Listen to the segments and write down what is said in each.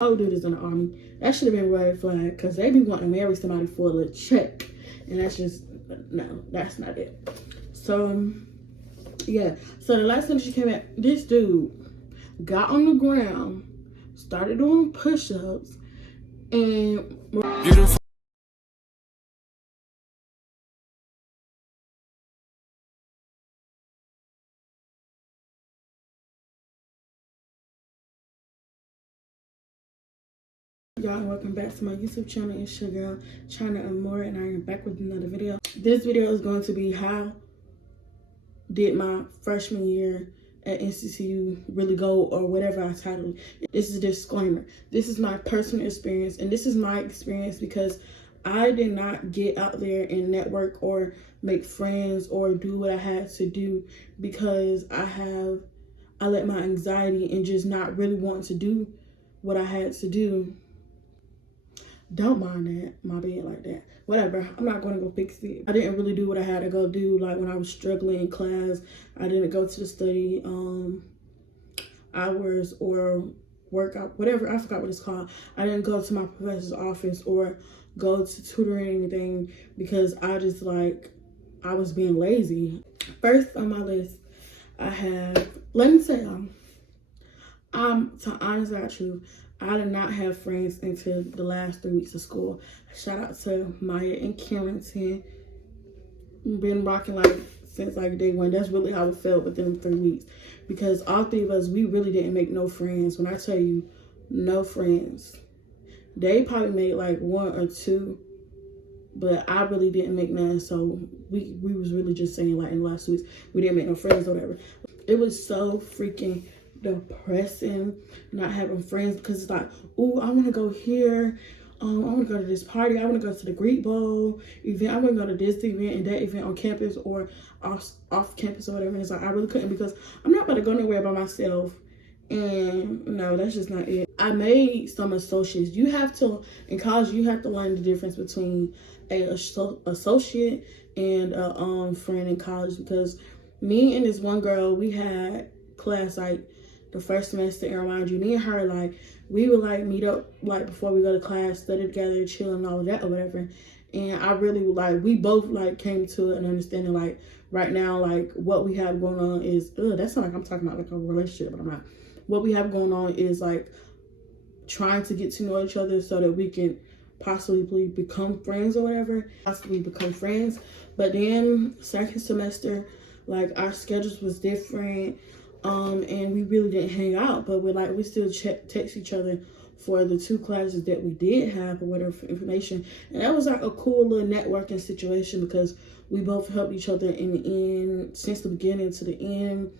I would do this in the army. That should have been red flag because they be wanting to marry somebody for a little check. And that's just, no, that's not it. So, yeah. So the last time she came back, this dude got on the ground, started doing push-ups, and beautiful. Y'all, and welcome back to my YouTube channel. It's your girl China and More, and I am back with another video. This video is going to be how did my freshman year at NCCU really go, or whatever I titled it. This is a disclaimer. This is my personal experience, and this is my experience because I did not get out there and network or make friends or do what I had to do because I let my anxiety and just not really wanting to do what I had to do. Don't mind that, my bed like that. Whatever, I'm not going to go fix it. I didn't really do what I had to go do. Like when I was struggling in class, I didn't go to the study hours or workout, whatever, I forgot what it's called. I didn't go to my professor's office or go to tutoring or anything because I just I was being lazy. First on my list, I have, let me tell y'all, to honestly got you, I did not have friends until the last 3 weeks of school. Shout out to Maya and Carrington. Been rocking since day one. That's really how it felt within 3 weeks. Because all three of us, we really didn't make no friends. When I tell you, no friends. They probably made one or two. But I really didn't make none. So we was really just saying in the last 2 weeks, we didn't make no friends or whatever. It was so freaking depressing not having friends because it's oh, I want to go here, I want to go to this party, I want to go to the Greek Bowl event, I want to go to this event and that event on campus or off campus or whatever. And it's I really couldn't because I'm not about to go nowhere by myself, and no, that's just not it. I made some associates. You have to, in college, you have to learn the difference between a associate and a friend in college, because me and this one girl, we had class the first semester, and remind you, me and her, we would meet up before we go to class, study together, chill and all of that or whatever. And I really we both came to an understanding right now, what we have going on is, that sounds like I'm talking about a relationship, but I'm not. What we have going on is trying to get to know each other so that we can possibly become friends or whatever, But then second semester, our schedules was different. And we really didn't hang out, but we still text each other for the 2 classes that we did have or whatever for information. And that was a cool little networking situation because we both helped each other in the end, since the beginning to the end.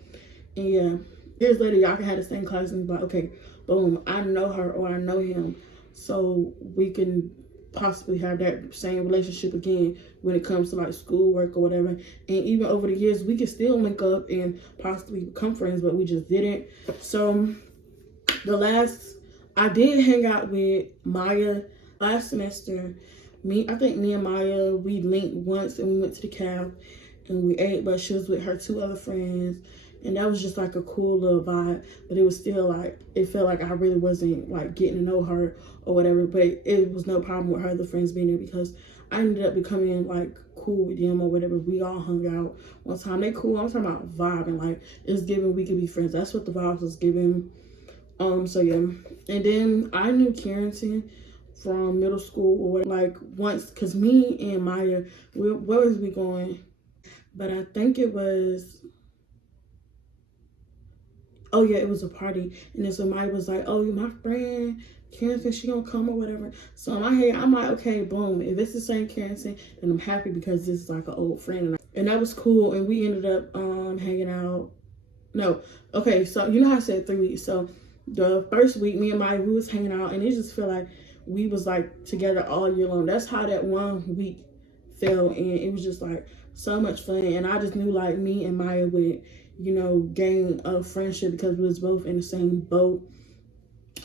And yeah, years later, y'all can have the same class and be okay, boom, I know her or I know him, so we can possibly have that same relationship again when it comes to schoolwork or whatever. And even over the years, we could still link up and possibly become friends, but we just didn't. So I did hang out with Maya last semester. I think me and Maya, we linked once and we went to the caf and we ate, but she was with her 2 other friends. And that was just a cool little vibe, but it was still it felt like I really wasn't getting to know her or whatever. But it was no problem with her other friends being there because I ended up becoming cool with them or whatever. We all hung out one time. They cool. I'm talking about vibing, it's giving we could be friends. That's what the vibes was giving. So yeah. And then I knew Carrington from middle school or once, because me and Maya, where was we going? But I think it was, oh yeah, it was a party. And then somebody was oh, my friend Carrington, she gonna come or whatever. So in my head, I'm okay, boom, if it's the same Carrington, then I'm happy because this is an old friend. And that was cool. And we ended up hanging out. No, okay, so you know how I said 3 weeks. So the first week, me and Maya, we was hanging out, and it just felt like we was together all year long. That's how that 1 week felt, and it was just so much fun. And I just knew me and Maya would gain a friendship because we was both in the same boat.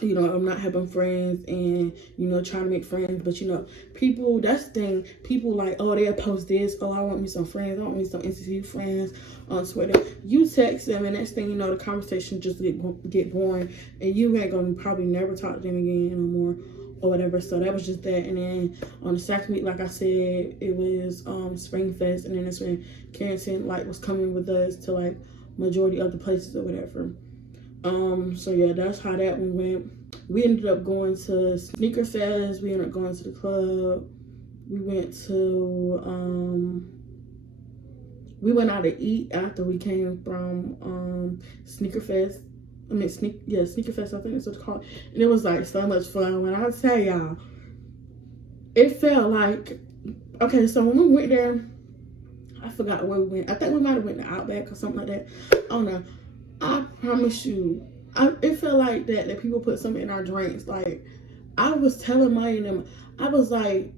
you know, I'm not having friends and, you know, trying to make friends. But, you know, people, that's the thing. People like, oh, they'll post this. Oh, I want me some friends. I want me some NCCU friends on Twitter. You text them, and next thing you know, the conversation just get boring. And you ain't going to probably never talk to them again no more or whatever. So that was just that. And then on the second week, like I said, it was Spring Fest. And then that's when Carrington, like, was coming with us to, like, majority of the places or whatever. So yeah, that's how that one went. We ended up going to Sneaker Fest. We ended up going to the club. We went to we went out to eat after we came from Sneaker Fest. I mean Sneaker Fest, I think that's what it's called. And it was like so much fun. When I tell y'all, it felt like, okay, so when we went there, I forgot where we went. I think we might have went to Outback or something like that. I don't know. I promise you, it felt like that people put something in our drinks. Like, I was telling Maya and them, I was like,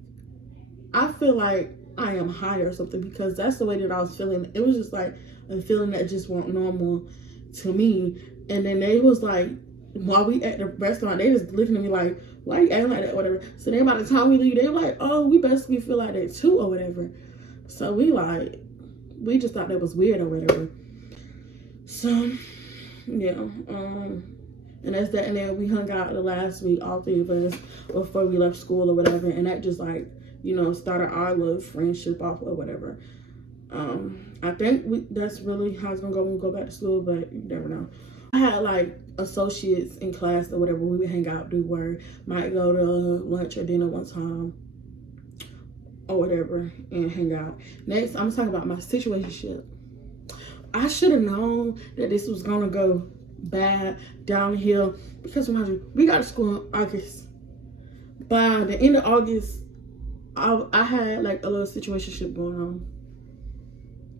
I feel like I am high or something, because that's the way that I was feeling. It was just like a feeling that just wasn't normal to me. And then they was like, while we at the restaurant, they just looking at me like, why are you acting like that, whatever. So then by the time we leave, they were like, oh, we basically feel like that too or whatever. So we just thought that was weird or whatever. So yeah, and that's that. And then we hung out the last week, all three of us, before we left school or whatever. And that just, like, you know, started our little friendship off or whatever. I think that's really how it's gonna go when we go back to school, but you never know. I had like associates in class or whatever. We would hang out, do work, might go to lunch or dinner one time or whatever, and hang out. Next, I'm talking about my situationship. I should have known that this was gonna go bad downhill, because remind you, we got to school in August. By the end of August, I had like a little situationship going on.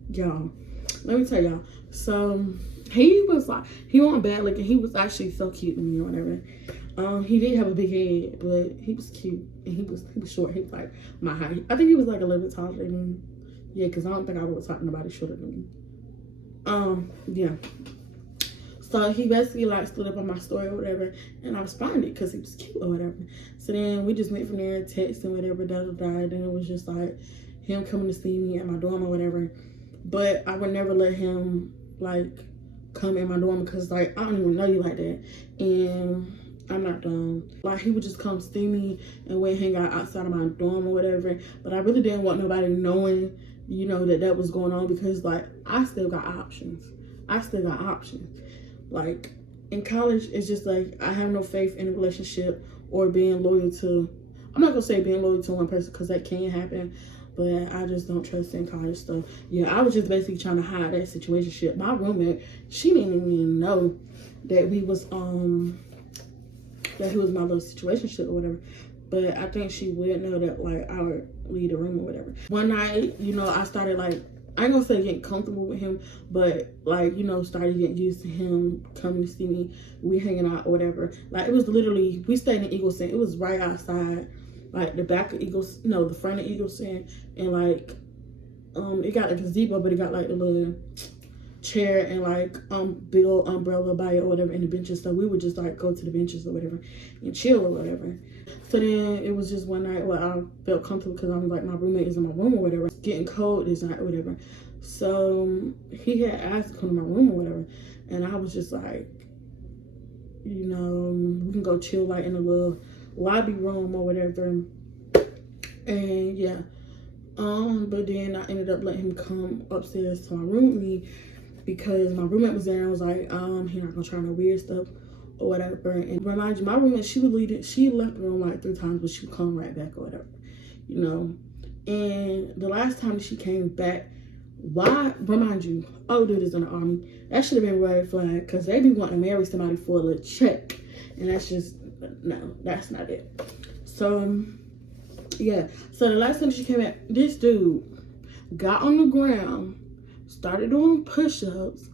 Y'all, let me tell y'all. So he was like, he wasn't bad looking. He was actually so cute to me or whatever. He did have a big head, but he was cute, and he was short. He was like my height. I think he was like a little bit taller than me. Yeah, because I don't think I would talk to nobody shorter than me. Yeah. So he basically like stood up on my story or whatever, and I responded because he was cute or whatever. So then we just went from there, texting whatever, Then it was just like him coming to see me at my dorm or whatever. But I would never let him like come in my dorm, because like I don't even know you like that, and I'm not dumb. Like, he would just come see me and we'd hang out outside of my dorm or whatever. But I really didn't want nobody knowing, you know, that was going on, because like I still got options. Like, in college, it's just like I have no faith in a relationship or being loyal to, I'm not gonna say being loyal to one person, because that can happen, but I just don't trust in college stuff. Yeah, I was just basically trying to hide that situationship. My roommate, she didn't even know that he was my little situationship or whatever. But I think she would know that like I would leave the room or whatever. One night, you know, I started like, I ain't gonna say getting comfortable with him, but like, you know, started getting used to him coming to see me. We hanging out or whatever. Like, it was literally, we stayed in Eagle Center. It was right outside, like the back of the front of Eagle Center. And like, it got a gazebo, but it got like a little chair and like big old umbrella by it or whatever, and the benches. So we would just like go to the benches or whatever and chill or whatever. So then it was just one night where I felt comfortable, because I'm like, my roommate is in my room or whatever. It's getting cold this night or whatever. So he had asked to come to my room or whatever, and I was just like, you know, we can go chill like in a little lobby room or whatever. And yeah, but then I ended up letting him come upstairs to my room with me, because my roommate was there, and I was like, he's not gonna try no weird stuff or whatever. And remind you, my roommate, she left the room like 3 times, but she would come right back or whatever, you know. And the last time she came back, remind you, old dude is in the army. That should have been red flag, because they be wanting to marry somebody for a little check, and that's just, no, that's not it. So yeah, so the last time she came back, this dude got on the ground, started doing push-ups,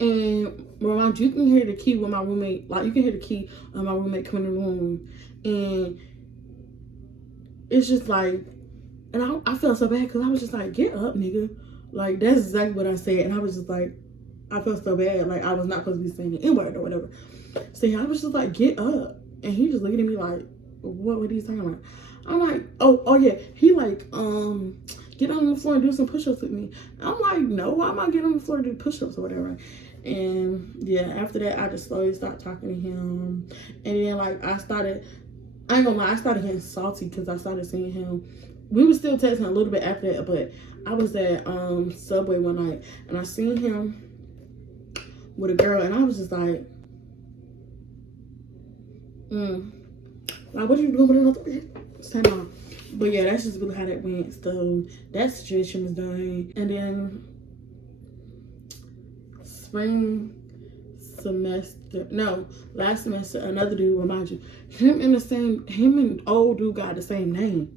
and remind you, you can hear the key with my roommate, like you can hear the key of my roommate coming in the room, and it's just like, and I felt so bad, because I was just like, get up, nigga. Like, that's exactly what I said, and I was just like, I felt so bad. Like, I was not supposed to be saying the N-word or whatever. So yeah, I was just like, get up. And he just looking at me like, what were these talking about? I'm like, oh yeah. He like, get on the floor and do some push-ups with me. I'm like, no, why am I getting on the floor to do push-ups or whatever? And yeah, after that, I just slowly started talking to him. And then like, I ain't gonna lie, I started getting salty because I started seeing him. We were still texting a little bit after that, but I was at Subway one night and I seen him with a girl, and I was just like, like, what are you doing with another? But yeah, that's just really how that went. So that situation was done. And then last semester, another dude, remind you, him and old dude got the same name.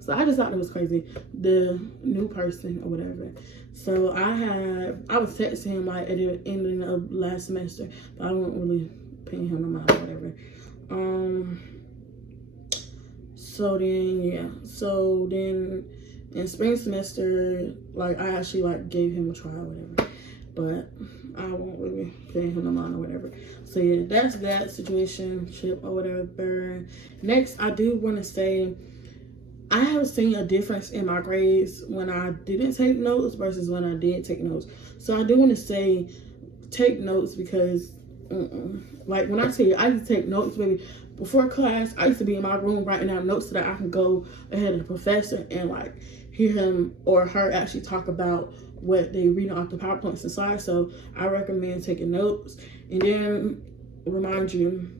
So I just thought it was crazy, the new person or whatever. So I was texting him like at the ending of last semester, but I wasn't really paying him no mind or whatever. So then in spring semester, like I actually like gave him a try or whatever, but I won't really pay him no mind or whatever. So yeah, that's that situationship or whatever. Next, I do want to say, I have seen a difference in my grades when I didn't take notes versus when I did take notes. So I do want to say, take notes, because like when I tell you, I used to take notes, baby. Before class, I used to be in my room writing out notes so that I can go ahead of the professor and like hear him or her actually talk about what they reading off the PowerPoints and slides. So I recommend taking notes. And then remind you,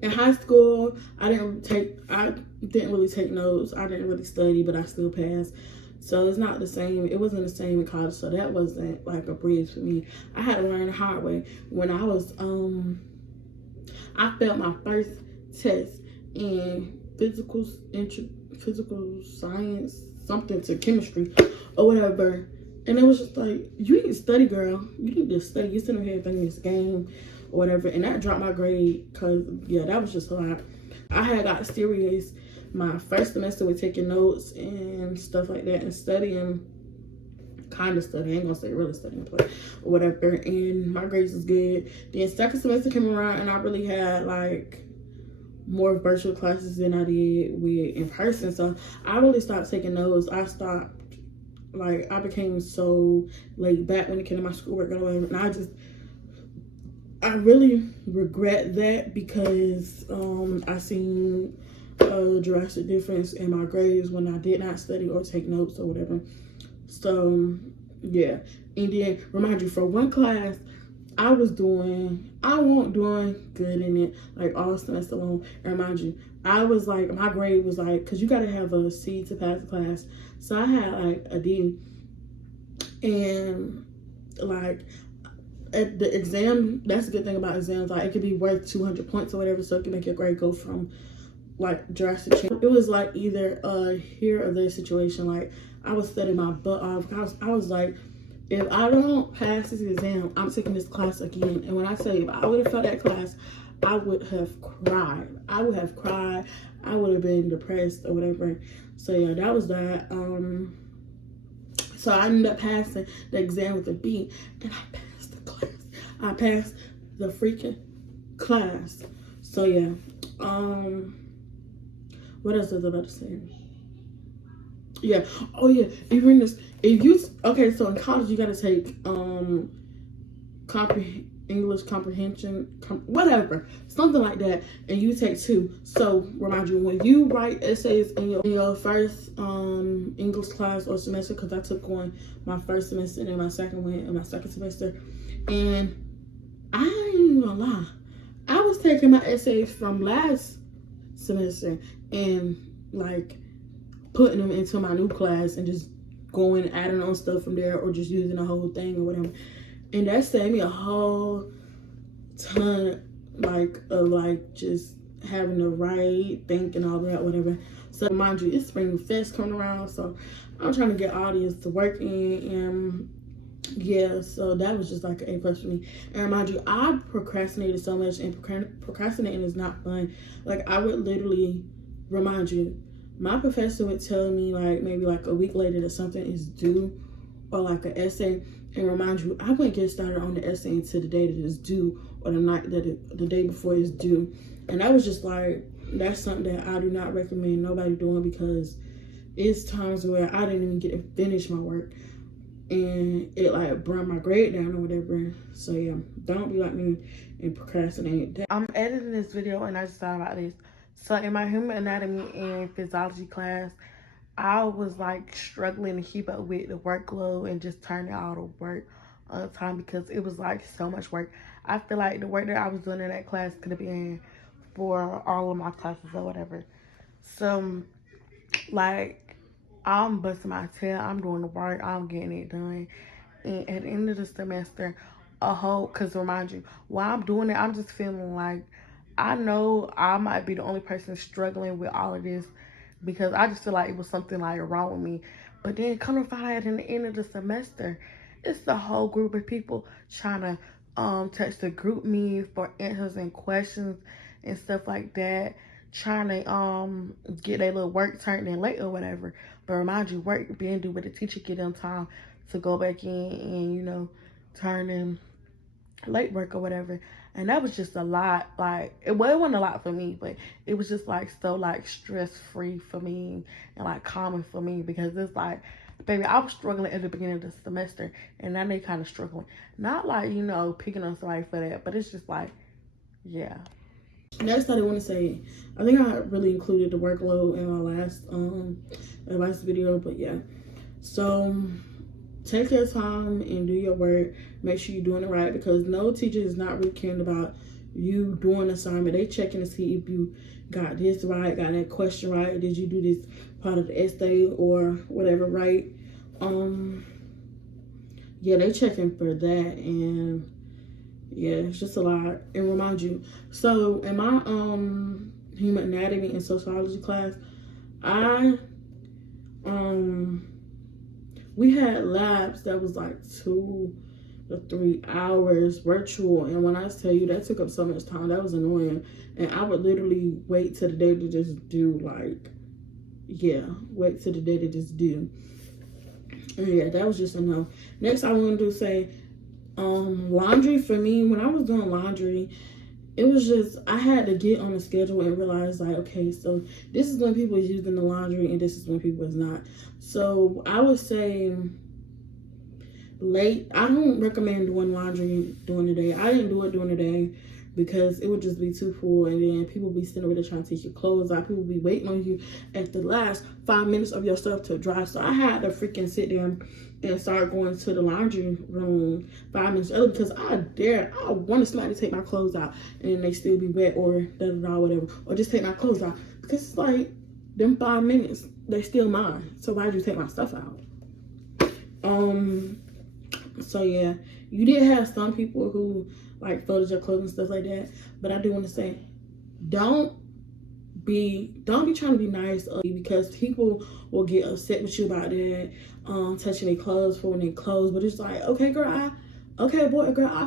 in high school, I didn't really take notes. I didn't really study, but I still passed. So it's not the same. It wasn't the same in college. So that wasn't like a bridge for me. I had to learn the hard way. When I was, I failed my first test in physical science, something to chemistry or whatever. And it was just like, you need to study, girl. You need to study. You sitting here thinking this game or whatever. And that dropped my grade because, yeah, that was just a lot. I had got serious my first semester with taking notes and stuff like that and studying, kind of studying. I ain't gonna say really studying, but whatever. And my grades was good. Then second semester came around and I really had like more virtual classes than I did with in person. So I really stopped taking notes. I became so laid back when it came to my schoolwork and whatever. And I really regret that because I seen a drastic difference in my grades when I did not study or take notes or whatever. So yeah. And then remind you, for one class, I wasn't doing good in it, like all semester long. And remind you, I was like, my grade was like, because you got to have a C to pass the class. So I had like a D. And like at the exam, that's a good thing about exams. Like it could be worth 200 points or whatever. So it can make your grade go from like drastic change. It was like either here or there situation. Like I was studying my butt off. I was like, if I don't pass this exam, I'm taking this class again. And when I say if I would have failed that class, I would have cried. I would have been depressed or whatever. So yeah, that was that. So I ended up passing the exam with a B, and I passed the class. I passed the freaking class. So yeah. What else was I about to say? Yeah. Oh yeah. So in college you gotta take English comprehension, whatever, something like that, and you take 2. So remind you, when you write essays in your first English class or semester, because I took one my first semester and then my second one in my second semester, and I ain't gonna lie, I was taking my essays from last semester and like putting them into my new class and just going adding on stuff from there, or just using the whole thing or whatever. And that saved me a whole ton of just having to write, think, and all that, whatever. So mind you, it's Spring Fest coming around, so I'm trying to get all these to work in, and yeah, so that was just like an A+ for me. And remind you, I procrastinated so much, and procrastinating is not fun. Like I would literally, remind you, my professor would tell me like maybe like a week later that something is due, or like an essay, and remind you, I wouldn't get started on the essay until the day that it's due, or the day before it's due. And that was just like, that's something that I do not recommend nobody doing, because it's times where I didn't even get to finish my work and it like brought my grade down or whatever. So yeah, don't be like me and procrastinate. I'm editing this video and I just thought about this. So in my human anatomy and physiology class, I was like struggling to keep up with the workload and just turning all the work on the time, because it was like so much work. I feel like the work that I was doing in that class could have been for all of my classes or whatever. So like, I'm busting my tail, I'm doing the work, I'm getting it done. And at the end of the semester, because remind you, while I'm doing it, I'm just feeling like I know I might be the only person struggling with all of this, because I just feel like it was something like wrong with me. But then come to find out in the end of the semester, it's the whole group of people trying to text the group me for answers and questions and stuff like that, trying to get their little work turned in late or whatever. But remind you, work being due, but the teacher get them time to go back in and, you know, turn in late work or whatever. And that was just a lot. Like, it wasn't a lot for me, but it was just like so like stress free for me and like calming for me, because it's like, baby, I was struggling at the beginning of the semester, and now they kind of struggling. Not like, you know, picking on somebody for that, but it's just like, yeah. Next, I want to say, I think I really included the workload in my last video, but yeah. So take your time and do your work. Make sure you're doing it right, because no teacher is not really caring about you doing assignment. They checking to see if you got this right, got that question right, did you do this part of the essay or whatever right. Yeah, they checking for that. And yeah, it's just a lot. And remind you, so in my human anatomy and sociology class, we had labs that was like 2 to 3 hours virtual, and when I tell you that took up so much time, that was annoying. And I would literally wait till the day to just do, like, yeah, wait till the day to just do. And yeah, that was just a no. Next, I wanted to say, laundry. For me, when I was doing laundry, it was just, I had to get on a schedule and realize, like, okay, so this is when people is using the laundry and this is when people is not. So I would say late. I don't recommend doing laundry during the day. I didn't do it during the day because it would just be too full, and then people be sitting over there trying to take your clothes out. People be waiting on you at the last 5 minutes of your stuff to dry. So I had to freaking sit there and start going to the laundry room 5 minutes early, because I want somebody to take my clothes out and then they still be wet, or whatever, or just take my clothes out, because it's like, them 5 minutes, they still mine. So why'd you take my stuff out? So yeah, you did have some people who like folded your clothes and stuff like that, but I do want to say, don't be trying to be nice, because people will get upset with you about that, touching their clothes, folding their clothes. But it's like, okay, girl, I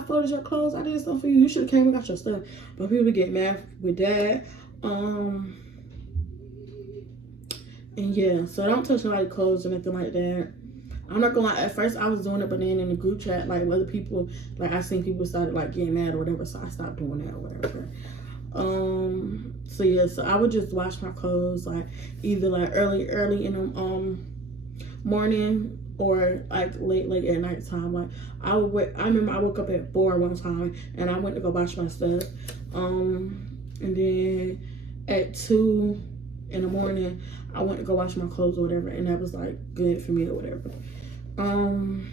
folded your clothes, I did stuff for you, you should have came and got your stuff. But people get mad with that. And yeah, so don't touch nobody's clothes or anything like that. I'm not gonna lie, at first I was doing it, but then in the group chat, like, other people, like, I seen people started like getting mad or whatever, so I stopped doing that or whatever. So yeah, so I would just wash my clothes, like, either like early in the morning, or like late at night time. Like, I remember I woke up at 4 one time and I went to go wash my stuff, and then at 2 in the morning I went to go wash my clothes or whatever, and that was like good for me or whatever. And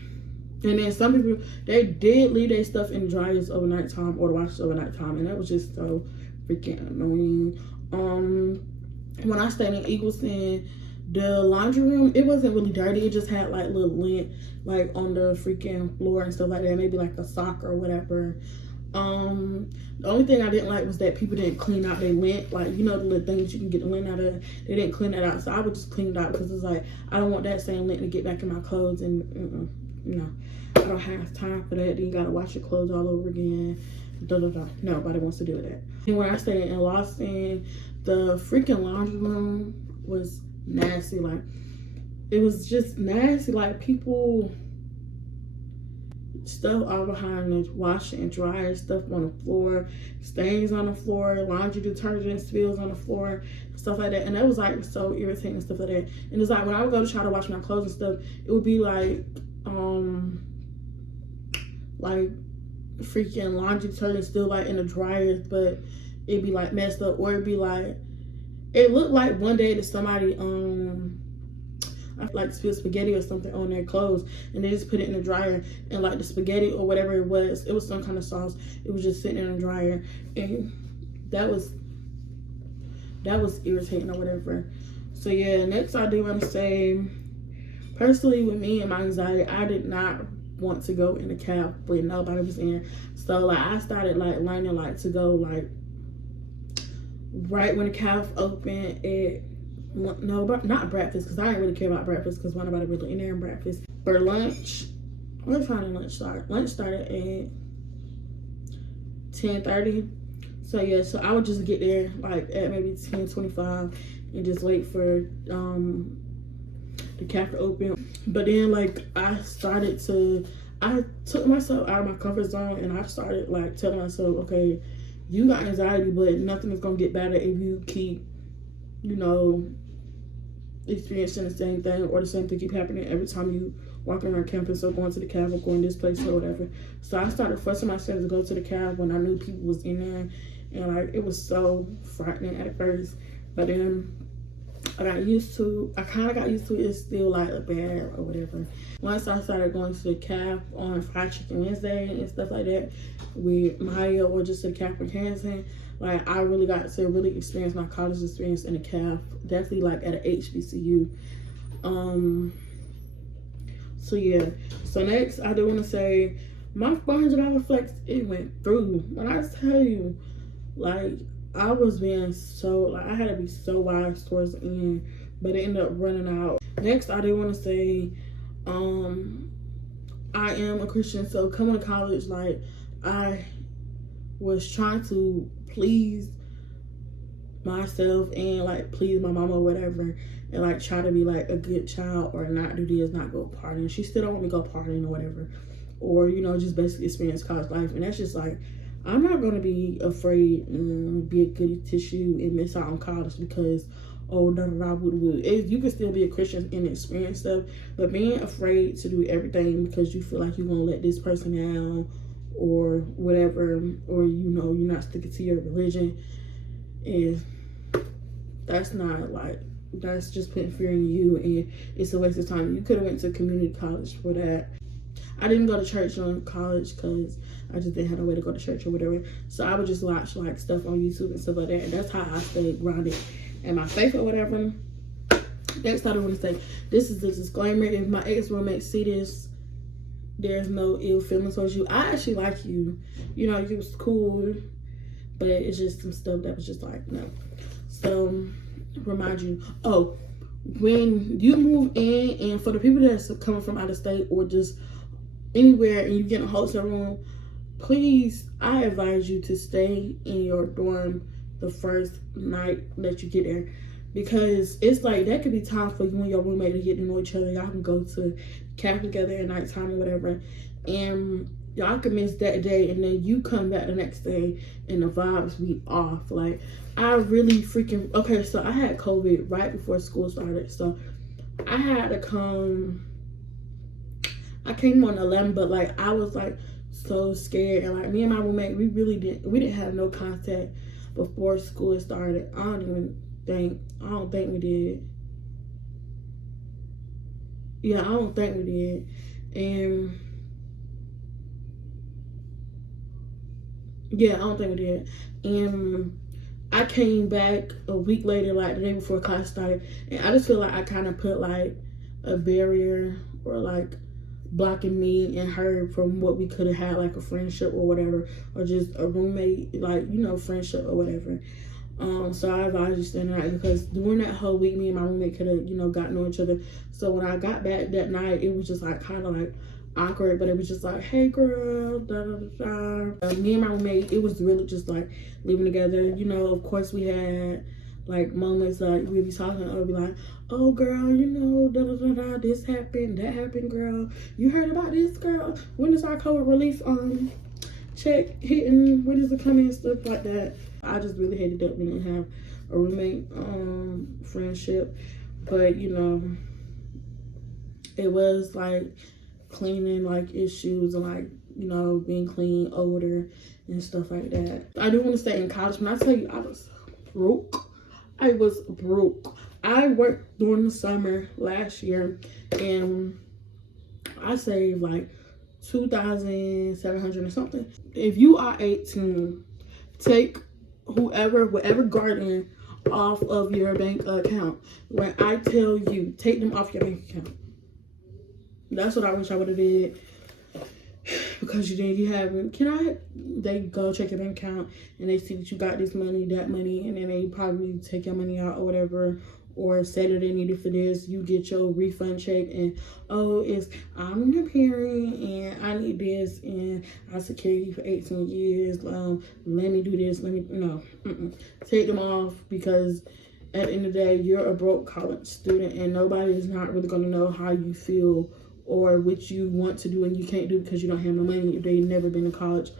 then some people, they did leave their stuff in the dryers overnight time, or the washers overnight time, and that was just so freaking annoying. When I stayed in Eagleton, the laundry room, it wasn't really dirty. It just had like little lint like on the freaking floor and stuff like that, maybe like a sock or whatever. The only thing I didn't like was that people didn't clean out their lint, like, you know, the little things you can get the lint out of. They didn't clean that out, so I would just clean it out, because it's like, I don't want that same lint to get back in my clothes, and you know, I don't have time for that. Then you gotta wash your clothes all over again. Nobody wants to do that. And when I stayed in Lawson, the freaking laundry room was nasty. Like, it was just nasty. Like, people stuff all behind the washer and dryer, stuff on the floor, stains on the floor, laundry detergent spills on the floor, stuff like that. And that was like so irritating and stuff like that. And it's like when I would go to try to wash my clothes and stuff, it would be like freaking laundry detergent still like in the dryer, but it'd be like messed up, or it'd be like, it looked like one day that somebody like spilled spaghetti or something on their clothes, and they just put it in the dryer, and like the spaghetti or whatever it was some kind of sauce, it was just sitting in the dryer, and that was irritating or whatever. So yeah, next I do want to say, personally with me and my anxiety, I did not want to go in the caf when nobody was in. So like I started like learning like to go like right when the caf opened at, no, but not breakfast, because I didn't really care about breakfast because nobody really in there in breakfast. For lunch, what time did lunch start? Lunch started at 10:30. So yeah, so I would just get there like at maybe 10:25 and just wait for the caf to open. But then like I took myself out of my comfort zone, and I started like telling myself, okay, you got anxiety, but nothing is gonna get better if you keep, you know, experiencing the same thing, or the same thing keep happening every time you walk around campus or going to the caf or going this place or whatever. So I started forcing myself to go to the caf when I knew people was in there, and like it was so frightening at first, but then I kind of got used to it. It's still like bad or whatever. Once I started going to the caf on Fried Chicken Wednesday and stuff like that with Maya, or just to the caf with Hanson, like I really got to really experience my college experience in the caf, definitely like at an HBCU. So yeah, so next I do want to say my $400 flex, it went through. When I tell you, like I was being so, like I had to be so wise towards the end, but it ended up running out. Next I do want to say I am a Christian, so coming to college, like I was trying to please myself and like please my mama or whatever, and like try to be like a good child, or not do this, not go partying. She still don't want me to go partying or whatever, or you know, just basically experience college life. And that's just like, I'm not gonna be afraid and be a goody tissue and miss out on college because you can still be a Christian and experience stuff, but being afraid to do everything because you feel like you're gonna let this person down or whatever, or you know you're not sticking to your religion, that's just putting fear in you, and it's a waste of time. You could have went to community college for that. I didn't go to church on college because I just didn't have no way to go to church or whatever, so I would just watch like stuff on YouTube and stuff like that, and that's how I stayed grounded in my faith or whatever. Next I don't want to say, this is the disclaimer, if my ex-roommate see this, there's no ill feelings towards you. I actually like you, you know, you was cool, but it's just some stuff that was just like, no. So remind you, oh, when you move in, and for the people that's coming from out of state or just anywhere and you get in a hotel room, please, I advise you to stay in your dorm the first night that you get there, because it's like that could be time for you and your roommate to get to know each other. Y'all can go to camp together at nighttime or whatever, and y'all can miss that day, and then you come back the next day and the vibes be off. Like I really freaking, okay, so I had COVID right before school started, so I had to come, I came on 11, but like I was like so scared, and like me and my roommate, we didn't have no contact before school started. I don't think we did. Yeah, I don't think we did. And yeah, I don't think we did. And I came back a week later, like the day before class started, and I just feel like I kind of put like a barrier or like blocking me and her from what we could have had, like a friendship or whatever, or just a roommate, like, you know, friendship or whatever. So I advise you staying the night, because during that whole week, me and my roommate could have, you know, got to know each other. So when I got back that night, it was just like kind of like awkward, but it was just like, hey girl, da da da da. Me and my roommate, it was really just like living together. You know, of course we had like moments like we'll be talking and I'll be like, oh girl, you know, da da da da, this happened, that happened, girl. You heard about this, girl? When is our COVID relief check hitting? When is it coming and stuff like that? I just really hated that we didn't have a roommate friendship. But you know, it was like cleaning like issues and like, you know, being clean, older and stuff like that. I do want to stay in college. When I tell you I was broke, I was broke. I worked during the summer last year and I saved like $2,700 or something. If you are 18, take whatever guardian off of your bank account. When I tell you, take them off your bank account. That's what I wish I would have did. Because you haven't. They go check your bank account and they see that you got this money, that money, and then they probably take your money out or whatever, or say that they need it for this. You get your refund check and, oh, I'm your parent and I need this and I secured you for 18 years. Let me do this. No. Take them off, because at the end of the day, you're a broke college student and nobody is not really going to know how you feel or what you want to do and you can't do because you don't have no money if they've never been to college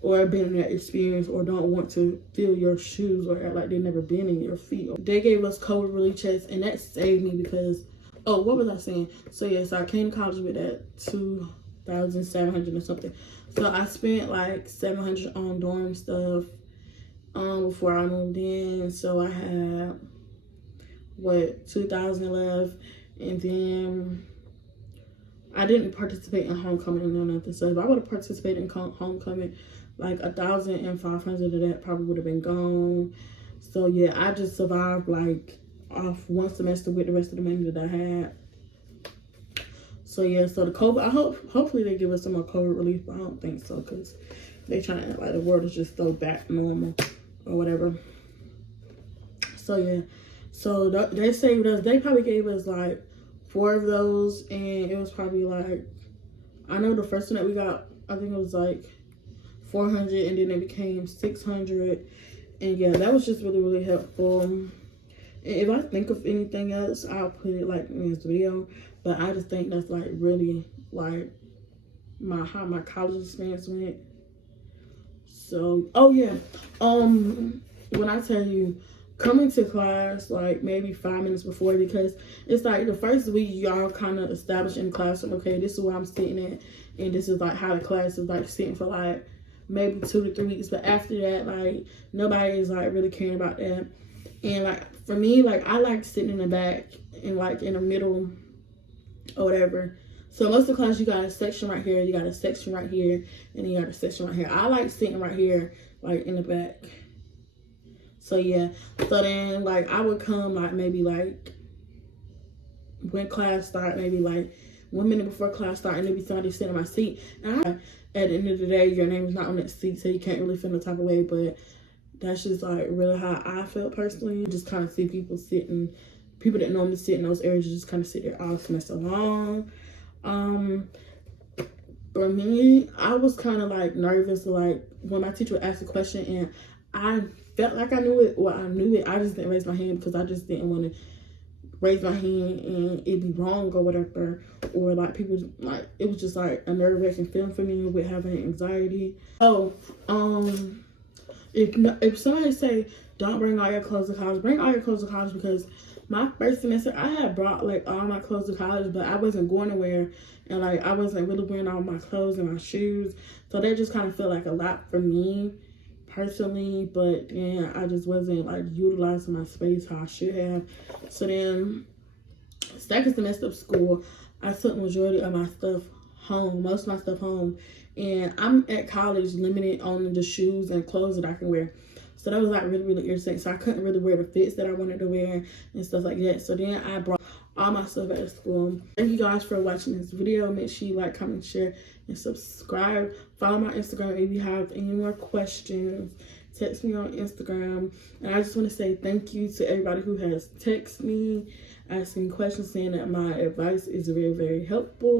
or been in that experience or don't want to fill your shoes or act like they've never been in your feet. They gave us COVID relief checks and that saved me because, oh, what was I saying? So yes, I came to college with that $2,700 or something. So I spent like $700 on dorm stuff before I moved in. So I had, $2,000 left, and then I didn't participate in homecoming or nothing. So if I would have participated in homecoming, like $1,500 of that probably would have been gone. So yeah, I just survived like off one semester with the rest of the money that I had. So yeah, so the COVID, hopefully they give us some more COVID relief, but I don't think so because they trying to act like the world is just so back normal or whatever. So yeah, so they saved us. They probably gave us like 4 of those, and it was probably like, I know the first one that we got, I think it was like 400, and then it became 600, and yeah, that was just really, really helpful. And if I think of anything else, I'll put it like in this video, but I just think that's like really like how my college experience went. So, oh yeah, when I tell you, coming to class like maybe 5 minutes before, because it's like the first week y'all kind of establish in the classroom, okay, this is where I'm sitting at and this is like how the class is like sitting for like maybe 2 to 3 weeks. But after that, like nobody is like really caring about that. And like for me, like I like sitting in the back and like in the middle or whatever. So most of the class, you got a section right here, you got a section right here, and then you got a section right here. I like sitting right here, like in the back. So yeah, so then like I would come like maybe like when class start, maybe like 1 minute before class start, and there'd be somebody sitting in my seat. And at the end of the day, your name is not on that seat, so you can't really feel no type of way. But that's just like really how I felt personally. You just kind of see people that normally sit in those areas just kind of sit there all semester long. For me, I was kind of like nervous, like when my teacher would ask a question and I felt like I knew it, or I knew it, I just didn't raise my hand because I just didn't want to raise my hand and it'd be wrong or whatever, or like people like, it was just like a nerve-wracking feeling for me with having anxiety. Oh, if somebody say don't bring all your clothes to college, bring all your clothes to college, because my first semester I had brought like all my clothes to college, but I wasn't going nowhere and like I wasn't really wearing all my clothes and my shoes, so that just kind of felt like a lot for me personally. But then I just wasn't like utilizing my space how I should have. So then second semester of school, I took majority of my stuff home, most of my stuff home, and I'm at college limited on the shoes and clothes that I can wear. So that was like really, really irritating. So I couldn't really wear the fits that I wanted to wear and stuff like that. So then I brought all my stuff at school. Thank you guys for watching this video. Make sure you like, comment, share, and subscribe. Follow my Instagram if you have any more questions. Text me on Instagram. And I just want to say thank you to everybody who has texted me, asking questions, saying that my advice is very, very helpful.